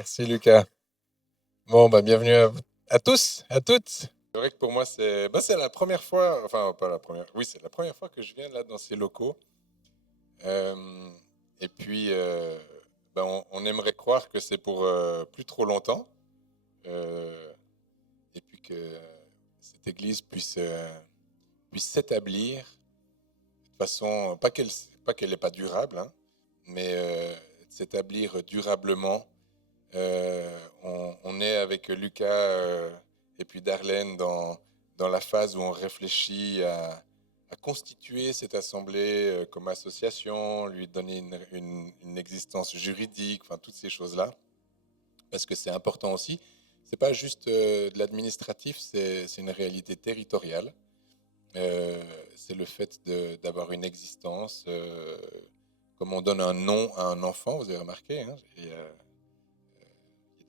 Merci Lucas. Bon, bienvenue à tous, à toutes. C'est vrai que pour moi, c'est la première fois, enfin pas la première, oui, c'est la première fois que je viens là dans ces locaux. Euh, et puis, on aimerait croire que c'est pour plus trop longtemps. Euh, et puis que cette église puisse s'établir de façon, pas qu'elle n'est pas durable, hein, mais s'établir durablement. On est avec Lucas et puis Darlène dans la phase où on réfléchit à constituer cette assemblée comme association, lui donner une existence juridique, enfin toutes ces choses-là, parce que c'est important aussi. C'est pas juste de l'administratif, c'est une réalité territoriale. C'est le fait d'avoir une existence. Comme on donne un nom à un enfant, vous avez remarqué, hein, il y a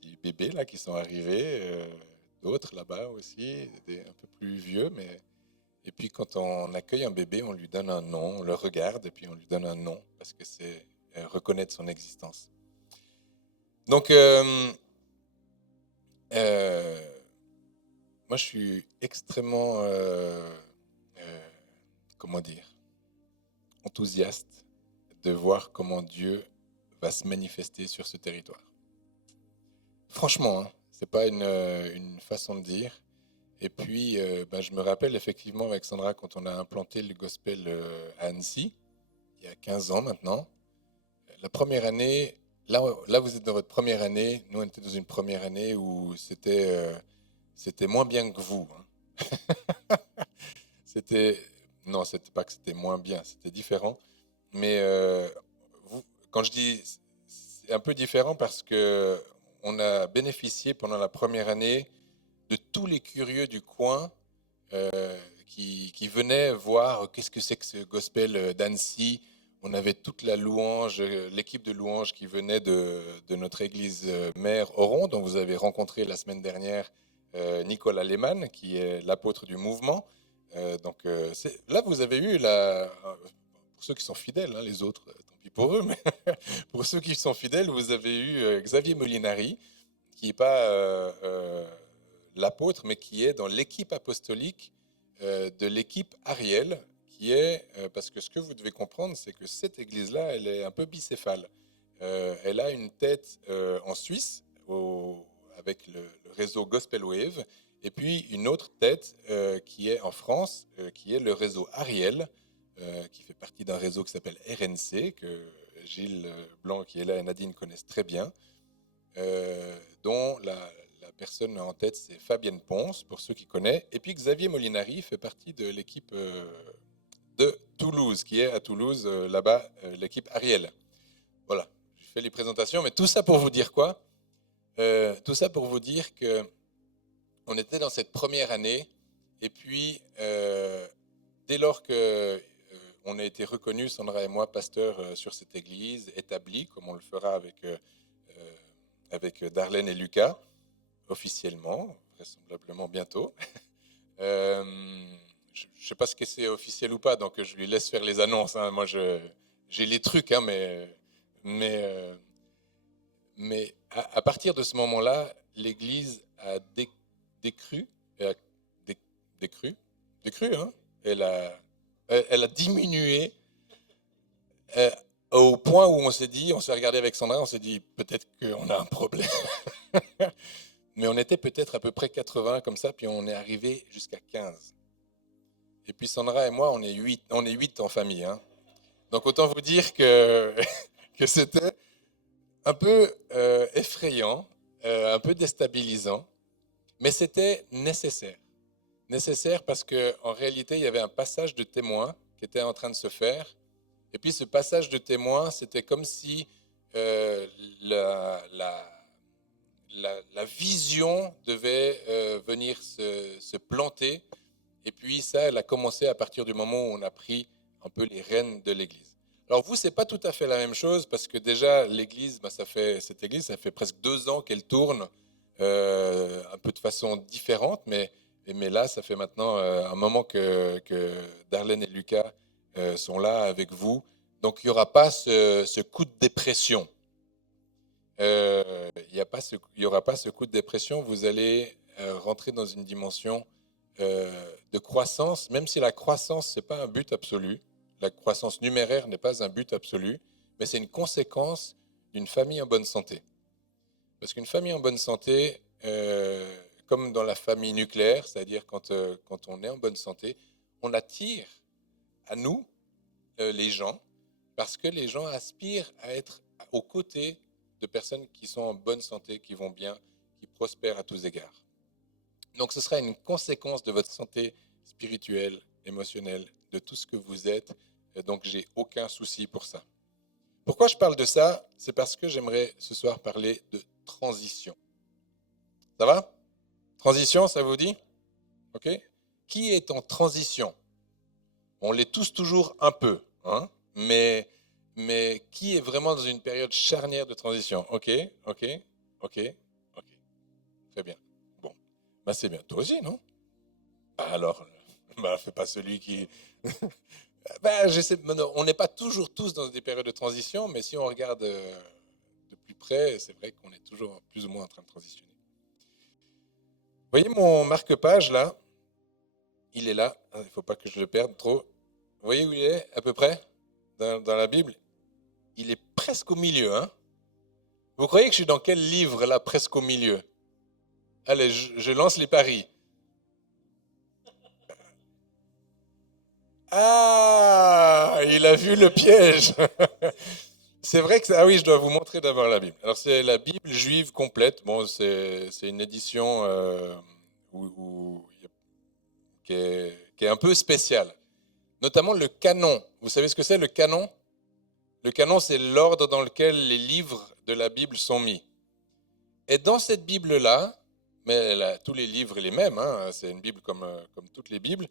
des bébés là qui sont arrivés, d'autres là-bas aussi, un peu plus vieux, mais et puis quand on accueille un bébé, on lui donne un nom, on le regarde et puis on lui donne un nom parce que c'est reconnaître son existence. Donc euh, moi je suis extrêmement comment dire enthousiaste de voir comment Dieu va se manifester sur ce territoire. Franchement, hein, c'est pas une façon de dire. Et puis, je me rappelle effectivement avec Sandra quand on a implanté le gospel à Annecy, il y a 15 ans maintenant. La première année, là vous êtes dans votre première année, nous on était dans une première année où c'était moins bien que vous, hein. C'était, non, c'était pas que c'était moins bien, c'était différent. Mais vous, quand je dis c'est un peu différent parce que on a bénéficié pendant la première année de tous les curieux du coin qui venaient voir qu'est-ce que c'est que ce gospel d'Annecy. On avait toute la louange, l'équipe de louange qui venait de notre église mère Oron, dont vous avez rencontré la semaine dernière Nicolas Lehmann, qui est l'apôtre du mouvement. Là, vous avez eu pour ceux qui sont fidèles, hein, les autres, tant pis pour eux, mais pour ceux qui sont fidèles, vous avez eu Xavier Molinari, qui n'est pas l'apôtre, mais qui est dans l'équipe apostolique de l'équipe Ariel, qui est, parce que ce que vous devez comprendre, c'est que cette église-là, elle est un peu bicéphale. Elle a une tête en Suisse, avec le réseau Gospel Wave, et puis une autre tête qui est en France, qui est le réseau Ariel, qui fait partie d'un réseau qui s'appelle RNC, que Gilles Blanc, qui est là, et Nadine connaissent très bien, dont la personne en tête, c'est Fabienne Ponce, pour ceux qui connaissent. Et puis Xavier Molinari fait partie de l'équipe de Toulouse, qui est à Toulouse, là-bas, l'équipe Ariel. Voilà, je fais les présentations, mais tout ça pour vous dire quoi? Tout ça pour vous dire que on était dans cette première année, et puis dès lors que on a été reconnus, Sandra et moi, pasteurs sur cette église, établis, comme on le fera avec Darlène et Lucas, officiellement, vraisemblablement bientôt. Euh, je ne sais pas ce que c'est officiel ou pas, donc je lui laisse faire les annonces, hein. Moi, j'ai les trucs, hein, mais, à partir de ce moment-là, l'Église a décru, a dé- décru, hein. Elle a diminué euh, au point où on s'est regardé avec Sandra, on s'est dit peut-être qu'on a un problème. Mais on était peut-être à peu près 80 comme ça, puis on est arrivé jusqu'à 15. Et puis Sandra et moi, on est 8 en famille, hein. Donc autant vous dire que, que c'était un peu effrayant, un peu déstabilisant, mais c'était nécessaire. Nécessaire parce qu'en réalité, il y avait un passage de témoin qui était en train de se faire. Et puis ce passage de témoin, c'était comme si euh, la, la, la vision devait venir se planter. Et puis ça, elle a commencé à partir du moment où on a pris un peu les rênes de l'Église. Alors vous, c'est pas tout à fait la même chose parce que déjà l'Église, cette Église, ça fait presque 2 ans qu'elle tourne un peu de façon différente, mais là, ça fait maintenant un moment que Darlène et Lucas sont là avec vous. Donc il n'y aura pas ce coup de dépression. Il n'y a pas il y aura pas ce coup de dépression, vous allez rentrer dans une dimension de croissance, même si la croissance, ce n'est pas un but absolu. La croissance numéraire n'est pas un but absolu, mais c'est une conséquence d'une famille en bonne santé. Parce qu'une famille en bonne santé, comme dans la famille nucléaire, c'est-à-dire quand on est en bonne santé, on attire à nous les gens, parce que les gens aspirent à être aux côtés de personnes qui sont en bonne santé, qui vont bien, qui prospèrent à tous égards. Donc ce sera une conséquence de votre santé spirituelle, émotionnelle, de tout ce que vous êtes. Donc j'ai aucun souci pour ça. Pourquoi je parle de ça? C'est parce que j'aimerais ce soir parler de transition. Ça va? Transition, ça vous dit? Ok? Qui est en transition? On l'est tous toujours un peu, hein? Mais qui est vraiment dans une période charnière de transition? Ok, ok, ok, ok. Très bien. Bon, bah c'est bien. Toi aussi, non? Bah alors, bah fais pas celui qui. Bah, je sais, non, on n'est pas toujours tous dans des périodes de transition, mais si on regarde de plus près, c'est vrai qu'on est toujours plus ou moins en train de transitionner. Vous voyez mon marque-page là? Il est là. Il ne faut pas que je le perde trop. Vous voyez où il est à peu près dans la Bible? Il est presque au milieu, hein? Vous croyez que je suis dans quel livre là, presque au milieu? Allez, je lance les paris. Ah, il a vu le piège. C'est vrai que ah oui, je dois vous montrer d'abord la Bible. Alors c'est la Bible juive complète. Bon, c'est une édition qui est un peu spéciale. Notamment le canon. Vous savez ce que c'est le canon? Le canon, c'est l'ordre dans lequel les livres de la Bible sont mis. Et dans cette Bible-là, mais tous les livres sont les mêmes, hein, c'est une Bible comme toutes les Bibles,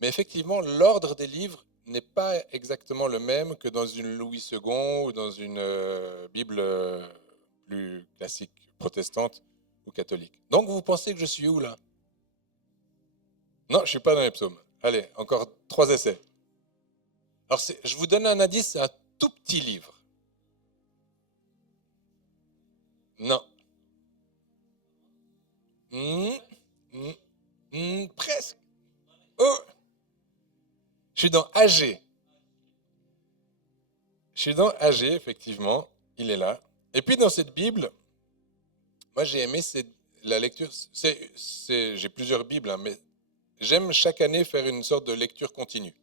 mais effectivement, l'ordre des livres n'est pas exactement le même que dans une Louis II ou dans une Bible plus classique, protestante ou catholique. Donc vous pensez que je suis où là? Non, je ne suis pas dans les psaumes. Allez, encore 3 essais. Alors je vous donne un indice, c'est un tout petit livre. Non. Presque. Oh, je suis dans AG. Je suis dans AG, effectivement. Il est là. Et puis dans cette Bible, moi j'ai aimé la lecture. J'ai plusieurs Bibles, hein, mais j'aime chaque année faire une sorte de lecture continue.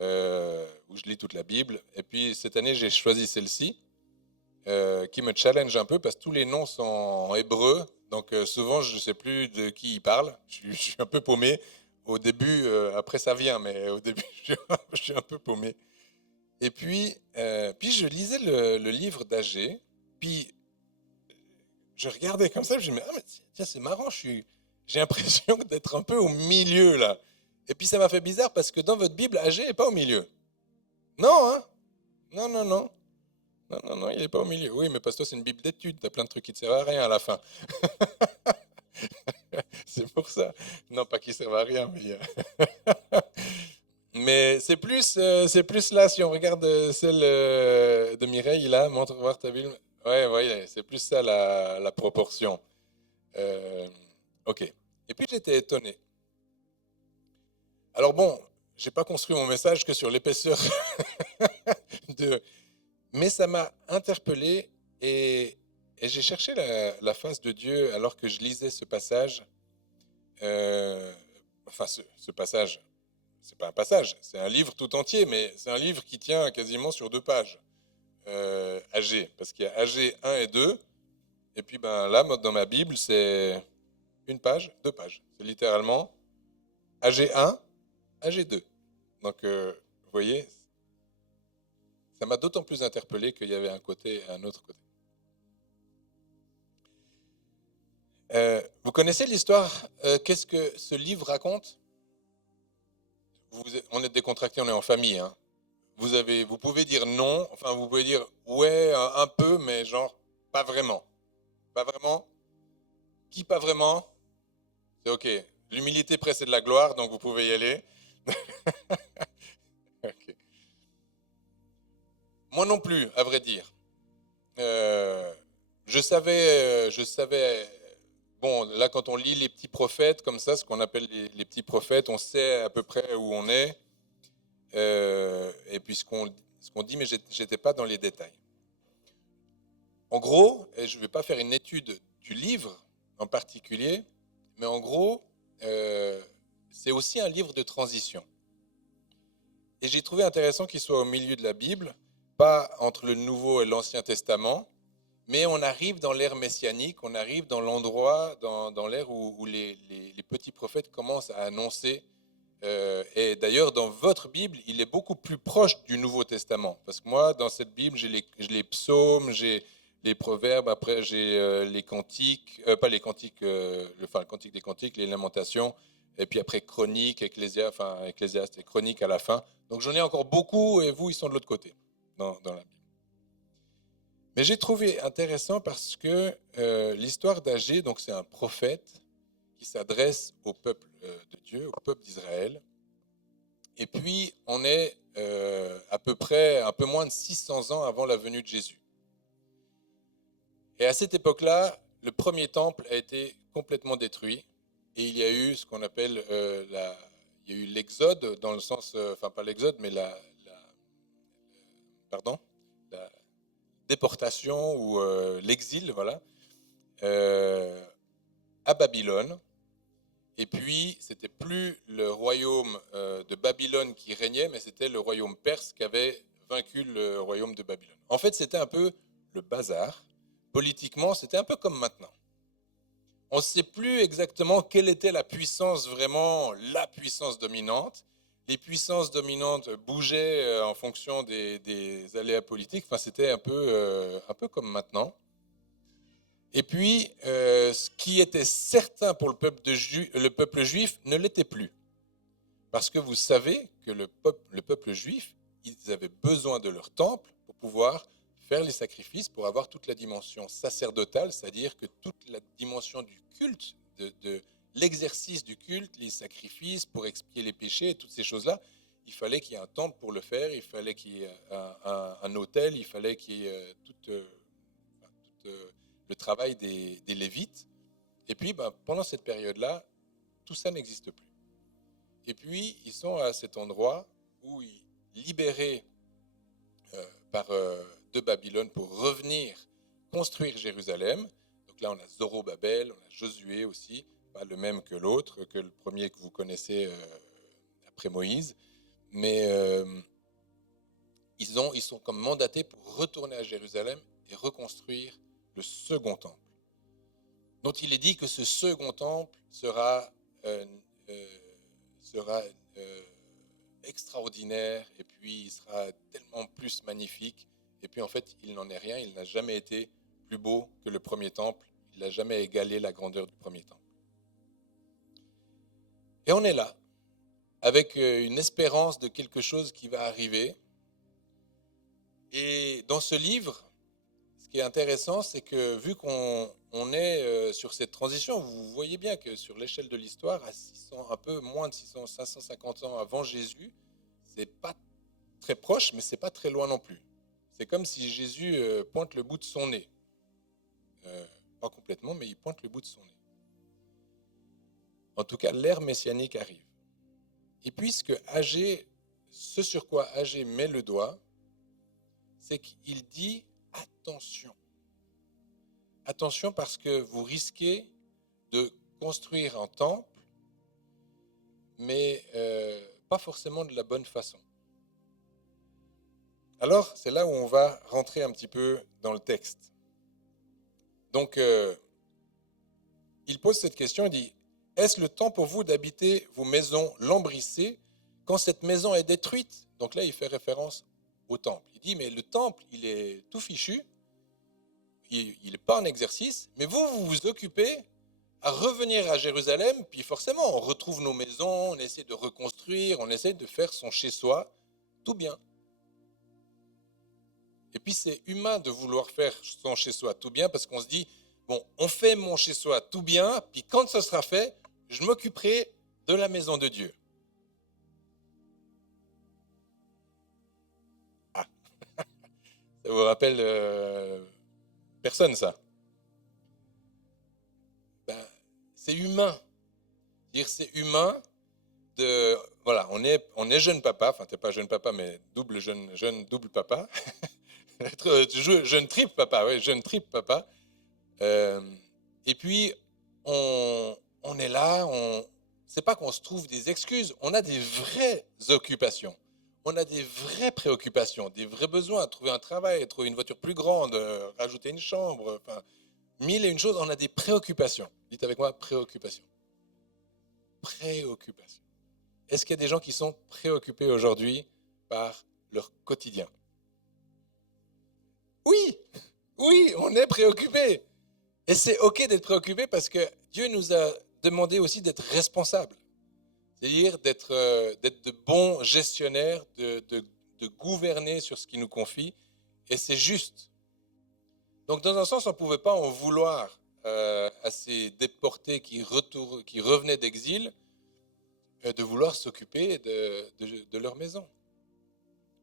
Où je lis toute la Bible. Et puis cette année, j'ai choisi celle-ci, qui me challenge un peu parce que tous les noms sont en hébreu. Donc souvent, je ne sais plus de qui il parle. Je suis un peu paumé. Au début, après ça vient, mais au début, je suis un peu paumé. Et puis je lisais le livre d'Agé, puis je regardais comme ça, je me disais, ah, mais tiens, c'est marrant, j'ai l'impression d'être un peu au milieu là. Et puis ça m'a fait bizarre parce que dans votre Bible, Agé n'est pas au milieu. Non, hein? Non, non, non. Non, non, non, il n'est pas au milieu. Oui, mais parce que toi, c'est une Bible d'études, tu as plein de trucs qui ne te servent à rien à la fin. C'est pour ça. Non, pas qui ne servent à rien, mais c'est plus là, si on regarde celle de Mireille, là, montre voir ta Bible. Ouais, ouais, c'est plus ça la proportion. Euh, ok. Et puis j'étais étonné. Alors bon, j'ai pas construit mon message que sur l'épaisseur de, mais ça m'a interpellé et j'ai cherché la face de Dieu alors que je lisais ce passage. Enfin, ce passage, c'est pas un passage, c'est un livre tout entier, mais c'est un livre qui tient quasiment sur 2 pages. AG, parce qu'il y a AG 1 et 2, et puis ben, là, dans ma Bible, c'est 1 page, 2 pages. C'est littéralement AG 1, AG 2. Donc, vous voyez, ça m'a d'autant plus interpellé qu'il y avait un côté et un autre côté. Vous connaissez l'histoire? Qu'est-ce que ce livre raconte? On est décontracté, on est en famille. Hein. Vous pouvez dire non, enfin vous pouvez dire ouais, un peu, mais genre pas vraiment. Pas vraiment? Qui pas vraiment? C'est ok. L'humilité précède la gloire, donc vous pouvez y aller. Okay. Moi non plus, à vrai dire. Euh, je savais. Bon, là, quand on lit les petits prophètes, comme ça, ce qu'on appelle les petits prophètes, on sait à peu près où on est, et puis ce qu'on dit, mais j'étais pas dans les détails. En gros, et je ne vais pas faire une étude du livre en particulier, mais en gros, euh, c'est aussi un livre de transition. Et j'ai trouvé intéressant qu'il soit au milieu de la Bible, pas entre le Nouveau et l'Ancien Testament, mais on arrive dans l'ère messianique, on arrive dans l'endroit, dans l'ère où les petits prophètes commencent à annoncer. Et d'ailleurs, dans votre Bible, il est beaucoup plus proche du Nouveau Testament. Parce que moi, dans cette Bible, j'ai les psaumes, j'ai les proverbes, après j'ai les cantiques, pas les cantiques, le cantique des cantiques, les lamentations, et puis après chroniques, ecclésiaste et chroniques à la fin. Donc j'en ai encore beaucoup, et vous, ils sont de l'autre côté, dans la Bible. Mais j'ai trouvé intéressant parce que l'histoire d'Agé, donc c'est un prophète qui s'adresse au peuple de Dieu, au peuple d'Israël. Et puis, on est à peu près un peu moins de 600 ans avant la venue de Jésus. Et à cette époque-là, le premier temple a été complètement détruit. Et il y a eu ce qu'on appelle il y a eu l'exode, dans le sens, enfin pas l'exode, mais pardon, la déportation ou l'exil, voilà, euh, à Babylone. Et puis, c'était plus le royaume de Babylone qui régnait, mais c'était le royaume perse qui avait vaincu le royaume de Babylone. En fait, c'était un peu le bazar. Politiquement, c'était un peu comme maintenant. On ne sait plus exactement quelle était la puissance, vraiment la puissance dominante. Les puissances dominantes bougeaient en fonction des aléas politiques. Enfin, c'était un peu comme maintenant. Et puis, ce qui était certain pour le peuple juif ne l'était plus. Parce que vous savez que le peuple juif, ils avaient besoin de leur temple pour pouvoir faire les sacrifices, pour avoir toute la dimension sacerdotale, c'est-à-dire que toute la dimension du culte, de l'exercice du culte, les sacrifices pour expier les péchés et toutes ces choses-là, il fallait qu'il y ait un temple pour le faire, il fallait qu'il y ait un autel, il fallait qu'il y ait le travail des Lévites. Et puis, pendant cette période-là, tout ça n'existe plus. Et puis, ils sont à cet endroit où ils libérés de Babylone pour revenir construire Jérusalem. Donc là, on a Zorobabel, on a Josué aussi, pas le même que l'autre, que le premier que vous connaissez après Moïse. Mais ils sont comme mandatés pour retourner à Jérusalem et reconstruire le second temple, dont il est dit que ce second temple euh, euh, sera extraordinaire, et puis il sera tellement plus magnifique. Et puis en fait, il n'en est rien, il n'a jamais été plus beau que le premier temple, il n'a jamais égalé la grandeur du premier temple. Et on est là, avec une espérance de quelque chose qui va arriver. Et dans ce livre, ce qui est intéressant, c'est que vu qu'on est sur cette transition, vous voyez bien que sur l'échelle de l'histoire, à 600, un peu moins de 600, 550 ans avant Jésus, c'est pas très proche, mais c'est pas très loin non plus. C'est comme si Jésus pointe le bout de son nez. Pas complètement, mais il pointe le bout de son nez. En tout cas, l'ère messianique arrive. Et puisque ce sur quoi Agé met le doigt, c'est qu'il dit attention. Attention parce que vous risquez de construire un temple, mais pas forcément de la bonne façon. Alors, c'est là où on va rentrer un petit peu dans le texte. Donc, il pose cette question, il dit, est-ce le temps pour vous d'habiter vos maisons lambrissées quand cette maison est détruite? Donc là, il fait référence au temple. Il dit, mais le temple, il est tout fichu, il n'est pas en exercice, mais vous vous occupez à revenir à Jérusalem, puis forcément, on retrouve nos maisons, on essaie de reconstruire, on essaie de faire son chez-soi tout bien. Et puis c'est humain de vouloir faire son chez-soi tout bien, parce qu'on se dit, bon, on fait mon chez-soi tout bien, puis quand ce sera fait, je m'occuperai de la maison de Dieu. Ah, ça vous rappelle personne, ça? c'est humain. Dire c'est humain de voilà, on est jeune papa, enfin t'es pas jeune papa mais double jeune double papa. Jeune triple papa, oui, jeune triple papa. Euh, et puis on est là, c'est pas qu'on se trouve des excuses, on a des vraies occupations. On a des vraies préoccupations, des vrais besoins, trouver un travail, trouver une voiture plus grande, rajouter une chambre, enfin, mille et une choses, on a des préoccupations. Dites avec moi, préoccupations. Préoccupations. Est-ce qu'il y a des gens qui sont préoccupés aujourd'hui par leur quotidien? Oui, oui, on est préoccupé. Et c'est OK d'être préoccupé parce que Dieu nous a demandé aussi d'être responsables. C'est-à-dire d'être de bons gestionnaires, de gouverner sur ce qu'il nous confie. Et c'est juste. Donc dans un sens, on ne pouvait pas en vouloir à ces déportés qui revenaient d'exil de vouloir s'occuper de leur maison.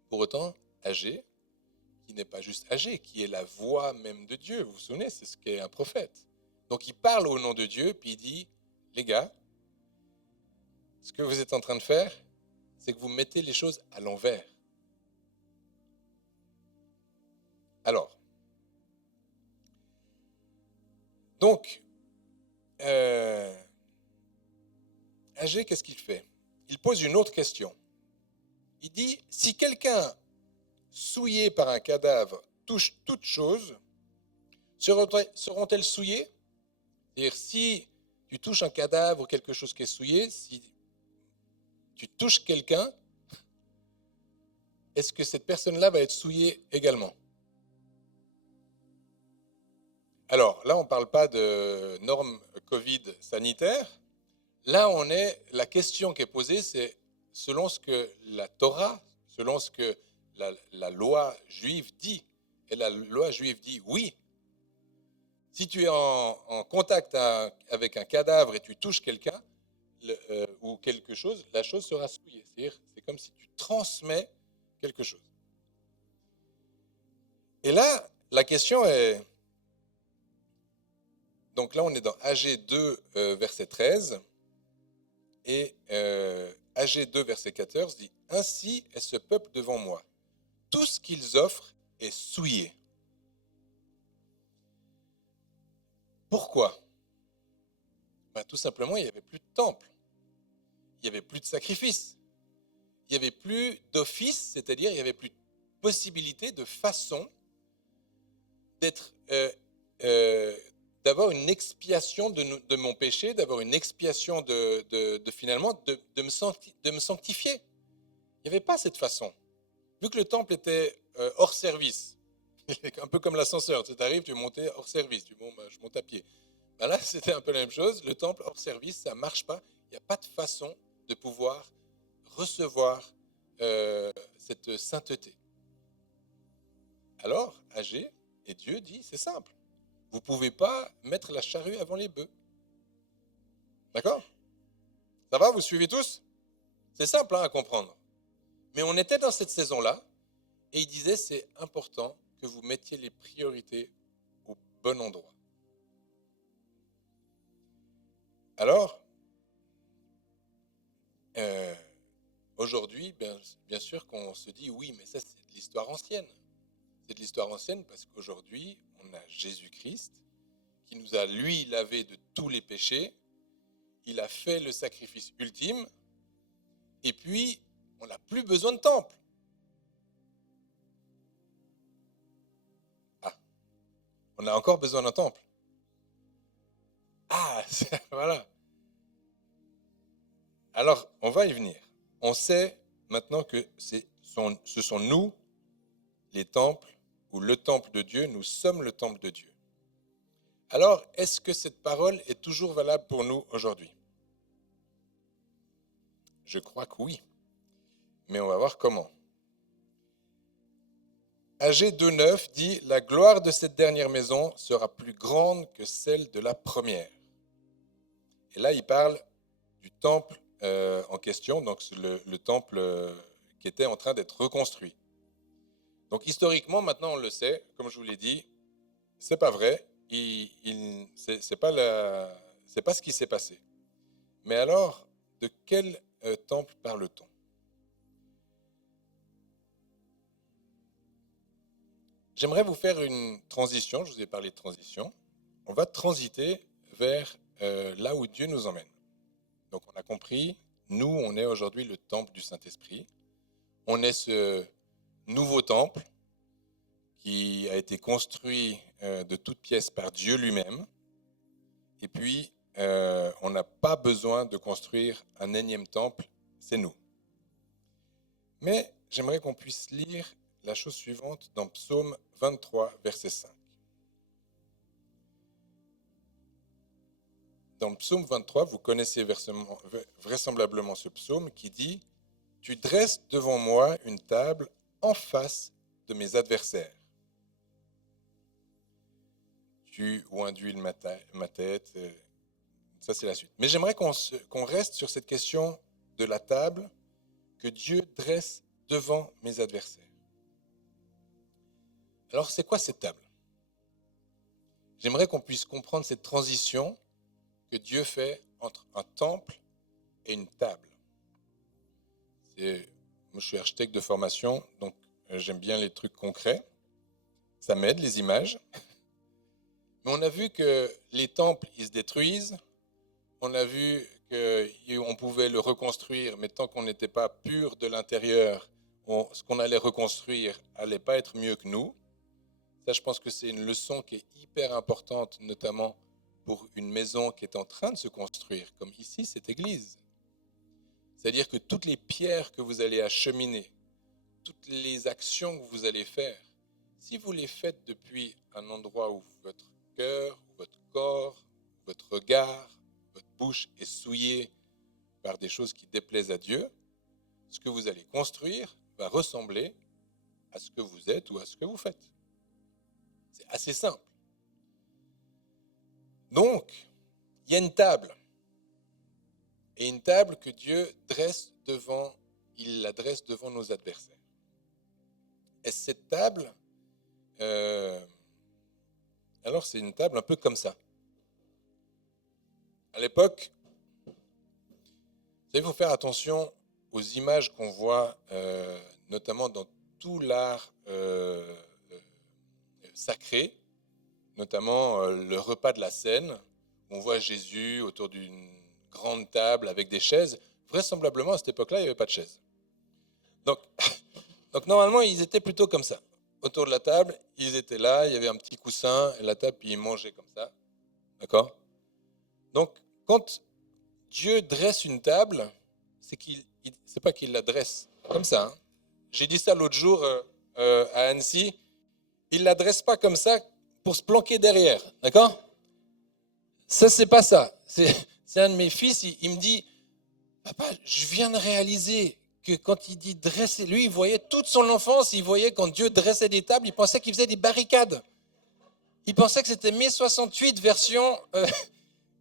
Pour autant, Agé, qui n'est pas juste Agé, qui est la voix même de Dieu, vous vous souvenez, c'est ce qu'est un prophète. Donc il parle au nom de Dieu, puis il dit, les gars, ce que vous êtes en train de faire, c'est que vous mettez les choses à l'envers. Alors, donc, Agé, qu'est-ce qu'il fait? Il pose une autre question. Il dit, si quelqu'un souillé par un cadavre touche toute chose, seront-elles souillées? C'est-à-dire, si tu touches un cadavre ou quelque chose qui est souillé, si tu touches quelqu'un, est-ce que cette personne-là va être souillée également? Alors, là, on ne parle pas de normes Covid sanitaires. Là, la question qui est posée, c'est selon ce que la Torah, selon ce que la loi juive dit. Et la loi juive dit oui. Si tu es en contact avec un cadavre et tu touches quelqu'un ou quelque chose, la chose sera souillée. C'est-à-dire, c'est comme si tu transmets quelque chose. Et là, la question est... Donc là, on est dans AG 2, verset 13. Et AG 2, verset 14 dit « Ainsi est ce peuple devant moi. Tout ce qu'ils offrent est souillé. » Pourquoi? Ben, tout simplement, il n'y avait plus de temple. Il n'y avait plus de sacrifice. Il n'y avait plus d'office, c'est-à-dire il n'y avait plus de possibilité, de façon d'avoir une expiation de mon péché, d'avoir une expiation finalement de me sanctifier. Il n'y avait pas cette façon. Vu que le temple était hors service, un peu comme l'ascenseur, tu arrives, tu montais hors service, bon, ben, je monte à pied. Ben là, c'était un peu la même chose, le temple hors service, ça ne marche pas, il n'y a pas de façon de pouvoir recevoir cette sainteté. Alors, Agé et Dieu dit, c'est simple, vous ne pouvez pas mettre la charrue avant les bœufs. D'accord? Ça va, vous suivez tous? C'est simple hein, à comprendre. Mais on était dans cette saison-là, et il disait, c'est important que vous mettiez les priorités au bon endroit. Alors, aujourd'hui, bien sûr qu'on se dit, oui, mais ça c'est de l'histoire ancienne. C'est de l'histoire ancienne parce qu'aujourd'hui, on a Jésus-Christ qui nous a, lui, lavé de tous les péchés. Il a fait le sacrifice ultime. Et puis, on n'a plus besoin de temple. Ah, on a encore besoin d'un temple. Ah, voilà. Alors, on va y venir. On sait maintenant que ce sont nous, les temples, ou le temple de Dieu, nous sommes le temple de Dieu. Alors, est-ce que cette parole est toujours valable pour nous aujourd'hui? Je crois que oui. Mais on va voir comment. Agé 2.9 dit « La gloire de cette dernière maison sera plus grande que celle de la première. » Et là, il parle du temple en question, donc le temple qui était en train d'être reconstruit. Donc historiquement, maintenant on le sait, comme je vous l'ai dit, c'est pas vrai. c'est pas ce qui s'est passé. Mais alors, de quel temple parle-t-on? J'aimerais vous faire une transition, je vous ai parlé de transition. On va transiter vers là où Dieu nous emmène. Donc on a compris, nous, on est aujourd'hui le temple du Saint-Esprit. On est ce nouveau temple qui a été construit de toutes pièces par Dieu lui-même. Et puis, on n'a pas besoin de construire un énième temple, c'est nous. Mais j'aimerais qu'on puisse lire la chose suivante dans Psaume 23, verset 5. Dans Psaume 23, vous connaissez vraisemblablement ce psaume qui dit « Tu dresses devant moi une table en face de mes adversaires. Tu oinduis ma tête. » Ça, c'est la suite. Mais j'aimerais qu'on reste sur cette question de la table que Dieu dresse devant mes adversaires. Alors, c'est quoi cette table? J'aimerais qu'on puisse comprendre cette transition que Dieu fait entre un temple et une table. Moi, je suis architecte de formation, donc j'aime bien les trucs concrets. Ça m'aide, les images. Mais on a vu que les temples, ils se détruisent. On a vu qu'on pouvait le reconstruire, mais tant qu'on n'était pas pur de l'intérieur, ce qu'on allait reconstruire n'allait pas être mieux que nous. Ça, je pense que c'est une leçon qui est hyper importante, notamment pour une maison qui est en train de se construire, comme ici, cette église. C'est-à-dire que toutes les pierres que vous allez acheminer, toutes les actions que vous allez faire, si vous les faites depuis un endroit où votre cœur, votre corps, votre regard, votre bouche est souillée par des choses qui déplaisent à Dieu, ce que vous allez construire va ressembler à ce que vous êtes ou à ce que vous faites. C'est assez simple. Donc, il y a une table. Et une table que Dieu il la dresse devant nos adversaires. Et cette table, alors c'est une table un peu comme ça. À l'époque, il faut faire attention aux images qu'on voit, notamment dans tout l'art sacré, notamment le repas de la Cène. On voit Jésus autour d'une grande table avec des chaises. Vraisemblablement, à cette époque-là, il n'y avait pas de chaises. Donc, normalement, ils étaient plutôt comme ça. Autour de la table, ils étaient là, il y avait un petit coussin, et la table, puis ils mangeaient comme ça. D'accord? Donc, quand Dieu dresse une table, c'est pas qu'il la dresse comme ça. Hein. J'ai dit ça l'autre jour à Annecy. Il la dresse pas comme ça pour se planquer derrière. D'accord? Ça, c'est pas ça. C'est un de mes fils, il me dit, papa, je viens de réaliser que quand il dit dresser, lui, il voyait toute son enfance, il voyait quand Dieu dressait des tables, il pensait qu'il faisait des barricades. Il pensait que c'était mai 68 version,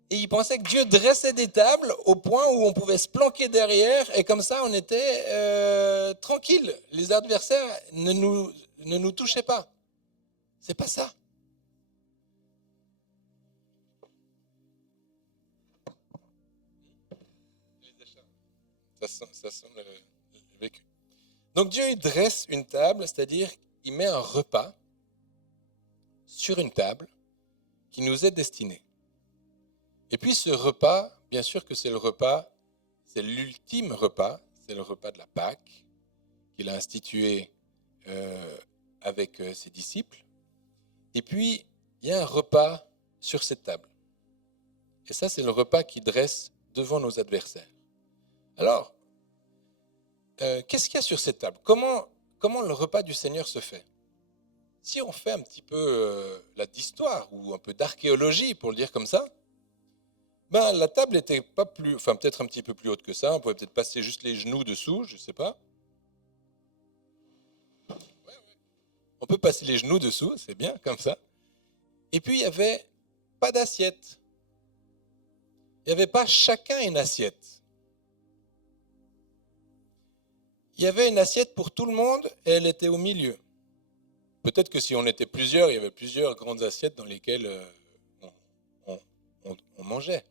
et il pensait que Dieu dressait des tables au point où on pouvait se planquer derrière, et comme ça, on était tranquille. Les adversaires ne nous touchaient pas. C'est pas ça. Ça sent le vécu. Donc Dieu, il dresse une table, c'est-à-dire il met un repas sur une table qui nous est destiné. Et puis ce repas, bien sûr que c'est le repas, c'est l'ultime repas, c'est le repas de la Pâque qu'il a institué avec ses disciples. Et puis, il y a un repas sur cette table. Et ça, c'est le repas qu'il dresse devant nos adversaires. Alors, qu'est-ce qu'il y a sur cette table? Comment le repas du Seigneur se fait? Si on fait un petit peu d'histoire ou un peu d'archéologie, pour le dire comme ça, ben, la table n'était pas plus, enfin peut-être un petit peu plus haute que ça, on pouvait peut-être passer juste les genoux dessous, je ne sais pas. On peut passer les genoux dessous, c'est bien comme ça. Et puis il n'y avait pas d'assiette. Il n'y avait pas chacun une assiette. Il y avait une assiette pour tout le monde et elle était au milieu. Peut-être que si on était plusieurs, il y avait plusieurs grandes assiettes dans lesquelles on mangeait.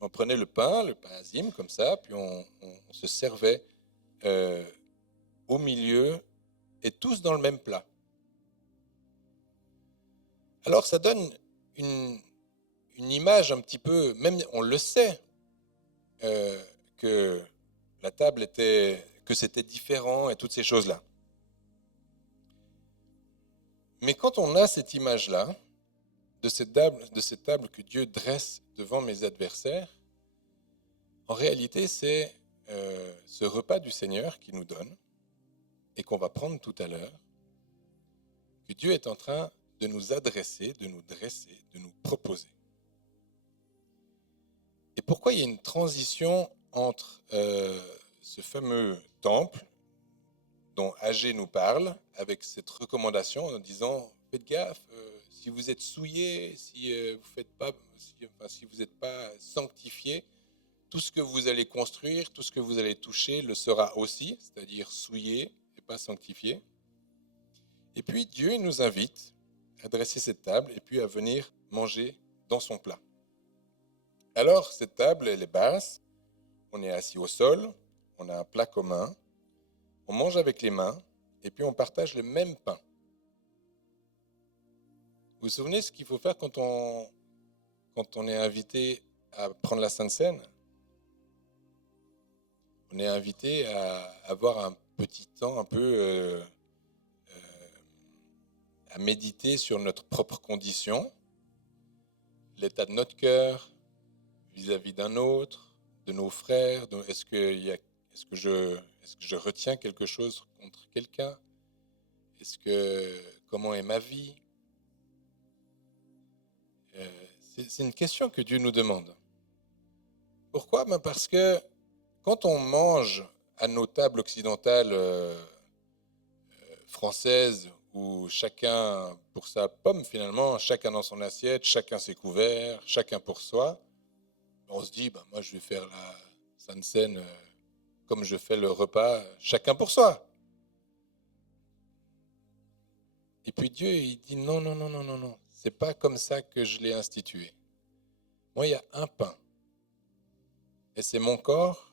On prenait le pain azim, comme ça, puis on se servait au milieu et tous dans le même plat. Alors ça donne une image un petit peu, même on le sait, que la table que c'était différent et toutes ces choses-là. Mais quand on a cette image-là, de cette table que Dieu dresse devant mes adversaires, en réalité, c'est ce repas du Seigneur qu'il nous donne et qu'on va prendre tout à l'heure, que Dieu est en train de nous adresser, de nous dresser, de nous proposer. Et pourquoi il y a une transition entre ce fameux temple dont Agé nous parle, avec cette recommandation en disant « Faites gaffe, si vous êtes souillé, si vous n'êtes pas sanctifié, tout ce que vous allez construire, tout ce que vous allez toucher le sera aussi, c'est-à-dire souillé et pas sanctifié. » Et puis Dieu nous invite à dresser cette table et puis à venir manger dans son plat. Alors cette table, elle est basse, on est assis au sol, on a un plat commun, on mange avec les mains et puis on partage le même pain. Vous vous souvenez ce qu'il faut faire quand on est invité à prendre la Sainte Seine? On est invité à avoir un petit temps un peu à méditer sur notre propre condition, l'état de notre cœur vis-à-vis d'un autre, de nos frères. Est-ce que je retiens quelque chose contre quelqu'un? Comment est ma vie? C'est une question que Dieu nous demande. Pourquoi? Parce que quand on mange à nos tables occidentales françaises, où chacun pour sa pomme finalement, chacun dans son assiette, chacun ses couverts, chacun pour soi, on se dit, moi je vais faire la Sainte Seine comme je fais le repas, chacun pour soi. Et puis Dieu, il dit non, non, non, non, non, non, c'est pas comme ça que je l'ai institué. Moi, il y a un pain. Et c'est mon corps,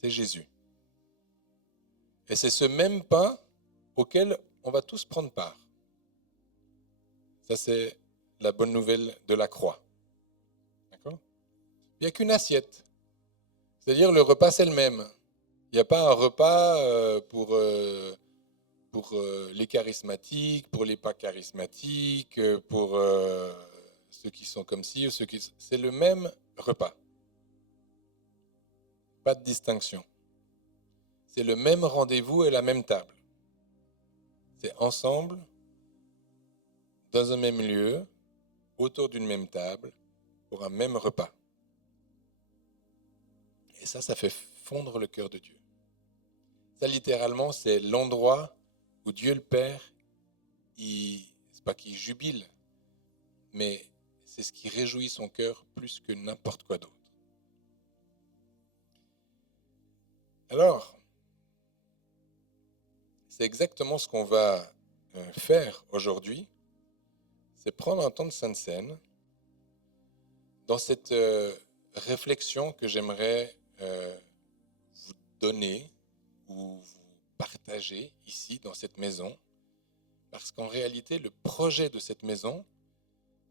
c'est Jésus. Et c'est ce même pain auquel on va tous prendre part. Ça, c'est la bonne nouvelle de la croix. D'accord? Il n'y a qu'une assiette. C'est-à-dire le repas, c'est le même. Il n'y a pas un repas pour les charismatiques, pour les pas charismatiques, pour ceux qui sont comme ci ou ceux qui... C'est le même repas. Pas de distinction. C'est le même rendez-vous et la même table. C'est ensemble, dans un même lieu, autour d'une même table, pour un même repas. Et ça fait fondre le cœur de Dieu. Ça, littéralement, c'est l'endroit où Dieu le Père, c'est pas qu'il jubile, mais c'est ce qui réjouit son cœur plus que n'importe quoi d'autre. Alors, c'est exactement ce qu'on va faire aujourd'hui, c'est prendre un temps de Sainte Seine dans cette réflexion que j'aimerais vous donner ou vous partager ici dans cette maison, parce qu'en réalité, le projet de cette maison,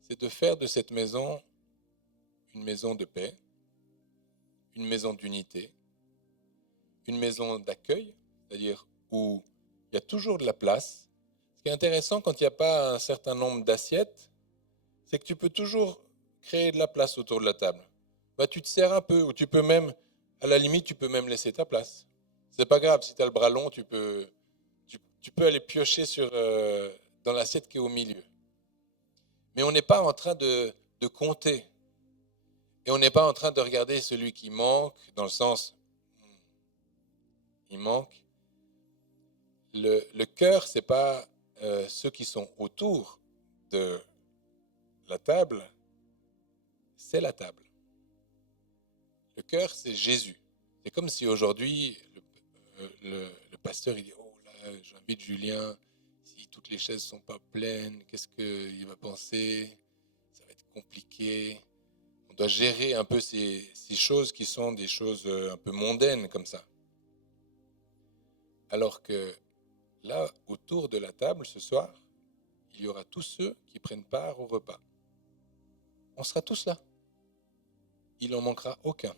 c'est de faire de cette maison une maison de paix, une maison d'unité, une maison d'accueil, c'est-à-dire où il y a toujours de la place. Ce qui est intéressant quand il n'y a pas un certain nombre d'assiettes, c'est que tu peux toujours créer de la place autour de la table. Tu te sers un peu, ou tu peux même, à la limite, tu peux même laisser ta place. C'est pas grave, si tu as le bras long, tu peux aller piocher dans l'assiette qui est au milieu. Mais on n'est pas en train de compter. Et on n'est pas en train de regarder celui qui manque, dans le sens, il manque. Le cœur, c'est pas ceux qui sont autour de la table, c'est la table. Le cœur, c'est Jésus. C'est comme si aujourd'hui, le pasteur, il dit, oh là, j'invite Julien, si toutes les chaises ne sont pas pleines, qu'est-ce qu'il va penser? Ça va être compliqué. On doit gérer un peu ces choses qui sont des choses un peu mondaines comme ça. Alors que là, autour de la table ce soir, il y aura tous ceux qui prennent part au repas. On sera tous là. Il n'en manquera aucun.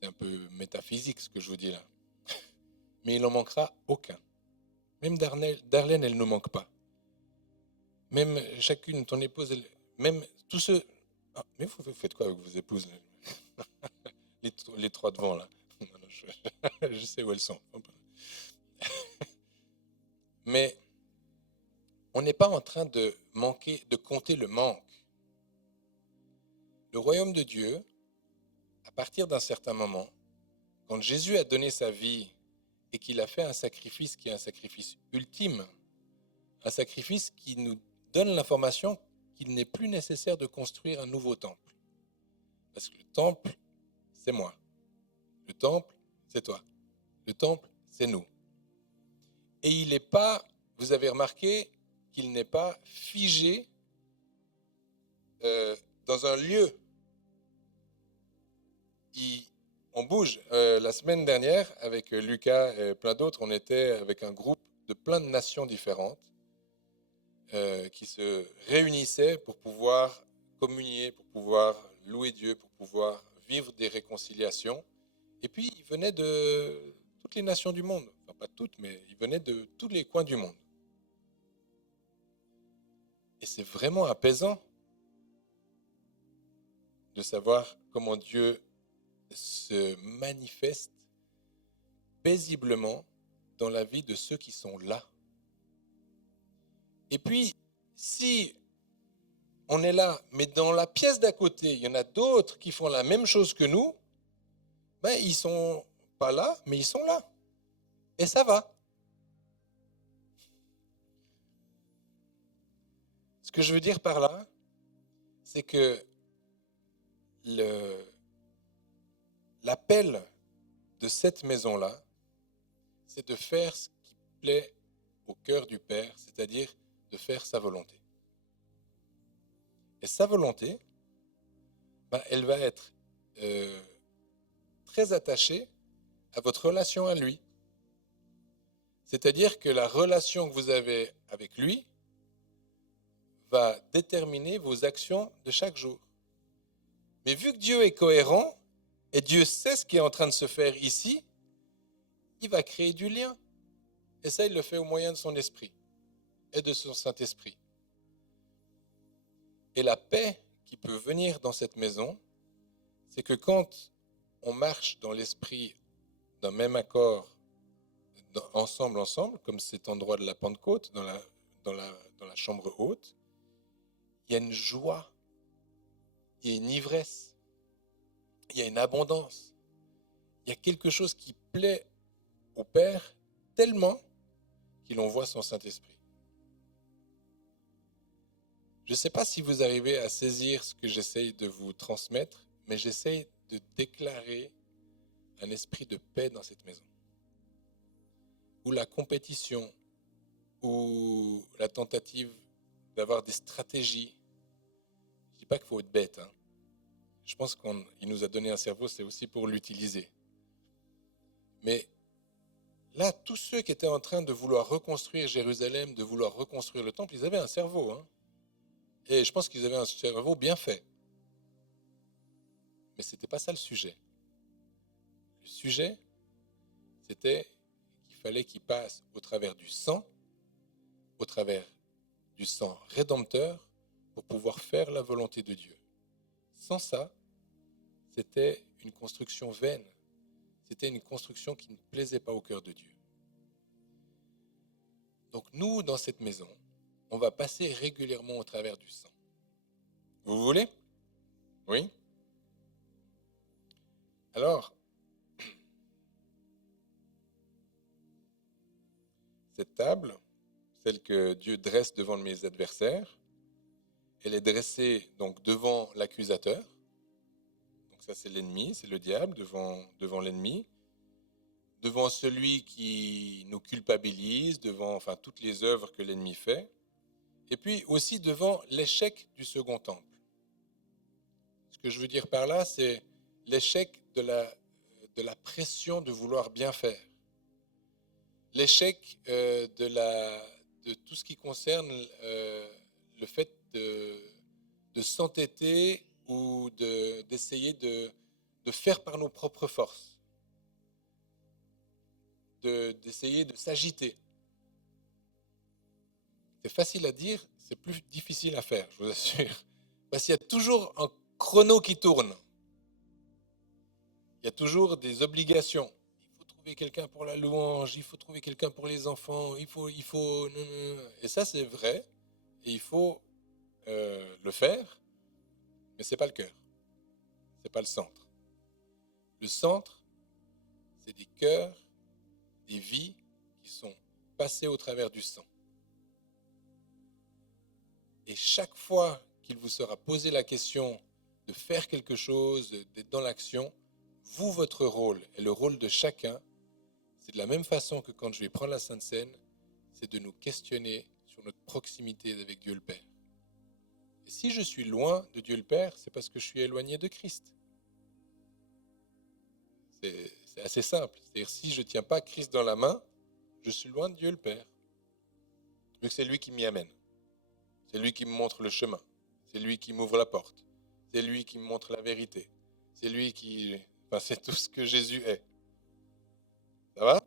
C'est un peu métaphysique ce que je vous dis là. Mais il n'en manquera aucun. Même Darlene, elle ne manque pas. Même chacune, ton épouse, même tous ceux... Ah, mais vous faites quoi avec vos épouses les trois devant là. Je sais où elles sont. Mais on n'est pas en train de compter le manque. Le royaume de Dieu, à partir d'un certain moment, quand Jésus a donné sa vie et qu'il a fait un sacrifice qui est un sacrifice ultime, un sacrifice qui nous donne l'information qu'il n'est plus nécessaire de construire un nouveau temple. Parce que le temple, c'est moi. Le temple, c'est toi. Le temple, c'est nous. Et il n'est pas, vous avez remarqué qu'il n'est pas figé dans un lieu. On bouge. La semaine dernière, avec Lucas et plein d'autres, on était avec un groupe de plein de nations différentes qui se réunissaient pour pouvoir communier, pour pouvoir louer Dieu, pour pouvoir vivre des réconciliations. Et puis, ils venaient de toutes les nations du monde. Enfin, pas toutes, mais ils venaient de tous les coins du monde. Et c'est vraiment apaisant de savoir comment Dieu se manifeste paisiblement dans la vie de ceux qui sont là. Et puis, si on est là, mais dans la pièce d'à côté, il y en a d'autres qui font la même chose que nous, ben, ils sont pas là, mais ils sont là. Et ça va. Ce que je veux dire par là, c'est que l'appel de cette maison-là, c'est de faire ce qui plaît au cœur du Père, c'est-à-dire de faire sa volonté. Et sa volonté, ben, elle va être très attachée à votre relation à lui. C'est-à-dire que la relation que vous avez avec lui va déterminer vos actions de chaque jour. Mais vu que Dieu est cohérent et Dieu sait ce qui est en train de se faire ici, il va créer du lien. Et ça, il le fait au moyen de son esprit et de son Saint-Esprit. Et la paix qui peut venir dans cette maison, c'est que quand on marche dans l'esprit d'un même accord, ensemble, comme cet endroit de la Pentecôte, dans la chambre haute, il y a une joie, il y a une ivresse, il y a une abondance, il y a quelque chose qui plaît au Père tellement qu'il envoie son Saint-Esprit. Je ne sais pas si vous arrivez à saisir ce que j'essaye de vous transmettre, mais j'essaye de déclarer un esprit de paix dans cette maison. Où la compétition, ou la tentative d'avoir des stratégies, je ne dis pas qu'il faut être bête, hein. Je pense qu'il nous a donné un cerveau, c'est aussi pour l'utiliser. Mais là, tous ceux qui étaient en train de vouloir reconstruire Jérusalem, de vouloir reconstruire le temple, ils avaient un cerveau, hein. Et je pense qu'ils avaient un cerveau bien fait. Mais ce n'était pas ça le sujet. Le sujet, c'était qu'il fallait qu'ils passent au travers du sang rédempteur, pour pouvoir faire la volonté de Dieu. Sans ça, c'était une construction vaine. C'était une construction qui ne plaisait pas au cœur de Dieu. Donc nous, dans cette maison, on va passer régulièrement au travers du sang. Vous voulez? Oui? Alors, cette table, celle que Dieu dresse devant mes adversaires, elle est dressée donc devant l'accusateur. Donc ça, c'est l'ennemi, c'est le diable devant l'ennemi, devant celui qui nous culpabilise, devant toutes les œuvres que l'ennemi fait. et puis aussi devant l'échec du second temple. Ce que je veux dire par là, c'est l'échec de la pression de vouloir bien faire, l'échec de tout ce qui concerne le fait de s'entêter ou d'essayer de faire par nos propres forces, d'essayer de s'agiter. C'est facile à dire, c'est plus difficile à faire, je vous assure. Parce qu'il y a toujours un chrono qui tourne. Il y a toujours des obligations. Il faut trouver quelqu'un pour la louange, il faut trouver quelqu'un pour les enfants, il faut. Et ça, c'est vrai, et il faut le faire, mais ce n'est pas le cœur, ce n'est pas le centre. Le centre, c'est des cœurs, des vies qui sont passées au travers du sang. Et chaque fois qu'il vous sera posé la question de faire quelque chose, d'être dans l'action, vous, votre rôle et le rôle de chacun, c'est de la même façon que quand je vais prendre la Sainte Seine, c'est de nous questionner sur notre proximité avec Dieu le Père. Et si je suis loin de Dieu le Père, c'est parce que je suis éloigné de Christ. C'est assez simple. C'est-à-dire, si je ne tiens pas Christ dans la main, je suis loin de Dieu le Père. Vu que c'est lui qui m'y amène. C'est lui qui me montre le chemin. C'est lui qui m'ouvre la porte. C'est lui qui me montre la vérité. C'est lui qui... Enfin, c'est tout ce que Jésus est. Ça va?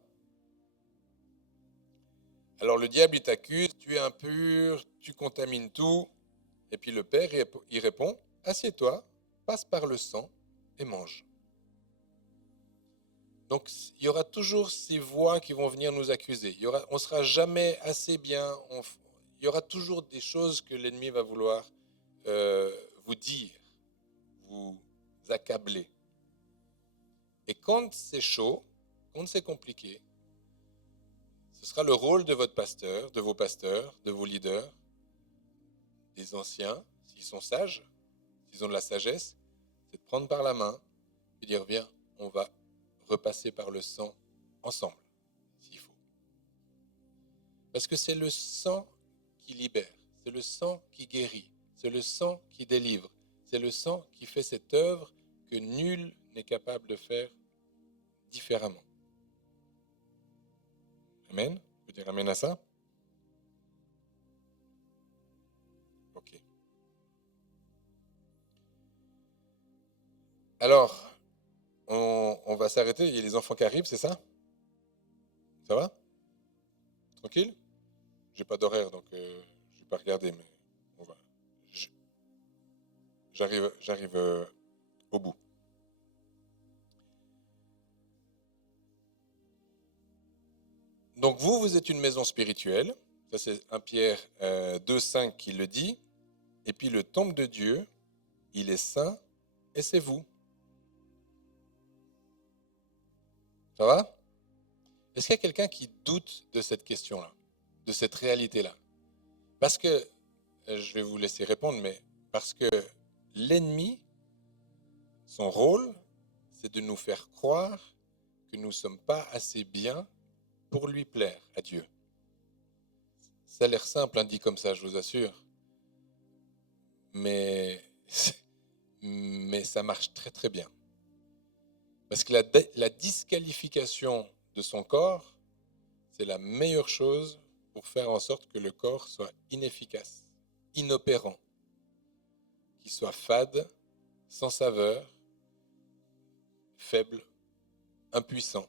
Alors le diable, il t'accuse, tu es impur, tu contamines tout. Et puis le Père, il répond, assieds-toi, passe par le sang et mange. Donc il y aura toujours ces voix qui vont venir nous accuser. On ne sera jamais assez bien. Il y aura toujours des choses que l'ennemi va vouloir vous dire, vous accabler. Et quand c'est chaud, quand c'est compliqué, ce sera le rôle de votre pasteur, de vos leaders, des anciens, s'ils sont sages, s'ils ont de la sagesse, c'est de prendre par la main et dire, viens, on va repasser par le sang ensemble, s'il faut. Parce que c'est le sang qui libère, c'est le sang qui guérit, c'est le sang qui délivre, c'est le sang qui fait cette œuvre que nul n'est capable de faire différemment. Amen? Vous pouvez dire amen à ça? Ok. Alors, on va s'arrêter. Il y a les enfants qui arrivent, c'est ça? Ça va? Tranquille? J'ai pas d'horaire, donc je vais pas regarder, mais on va. J'arrive au bout. Donc vous êtes une maison spirituelle. Ça, c'est 1 Pierre 2,5 qui le dit. Et puis le temple de Dieu, il est saint et c'est vous. Ça va? Est-ce qu'il y a quelqu'un qui doute de cette question-là, de cette réalité-là? Parce que, je vais vous laisser répondre, mais parce que l'ennemi, son rôle, c'est de nous faire croire que nous ne sommes pas assez bien pour lui plaire à Dieu. Ça a l'air simple, hein, dit comme ça, je vous assure. Mais, mais ça marche très très bien. Parce que la disqualification de son corps, c'est la meilleure chose pour faire en sorte que le corps soit inefficace, inopérant, qu'il soit fade, sans saveur, faible, impuissant.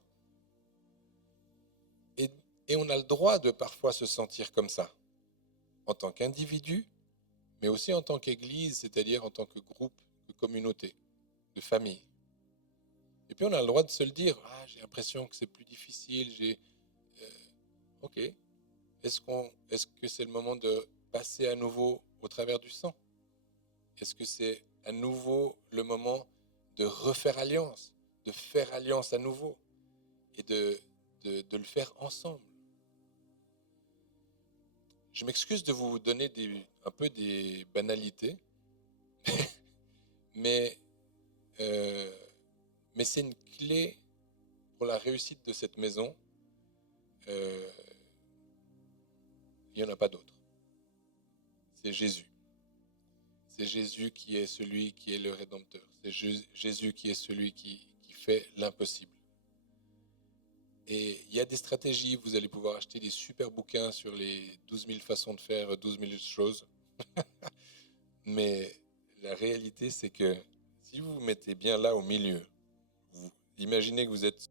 Et on a le droit de parfois se sentir comme ça, en tant qu'individu, mais aussi en tant qu'église, c'est-à-dire en tant que groupe, de communauté, de famille. Et puis on a le droit de se le dire, ah, j'ai l'impression que c'est plus difficile, ok, est-ce que c'est le moment de passer à nouveau au travers du sang? Est-ce que c'est à nouveau le moment de refaire alliance, de faire alliance à nouveau et de le faire ensemble? Je m'excuse de vous donner un peu des banalités, mais, euh, mais c'est une clé pour la réussite de cette maison. Il n'y en a pas d'autre. c'est Jésus. C'est Jésus qui est celui qui est le Rédempteur. C'est Jésus qui est celui qui fait l'impossible. Et il y a des stratégies, vous allez pouvoir acheter des super bouquins sur les 12 000 façons de faire 12 000 choses. Mais la réalité, c'est que si vous vous mettez bien là au milieu, vous imaginez que vous êtes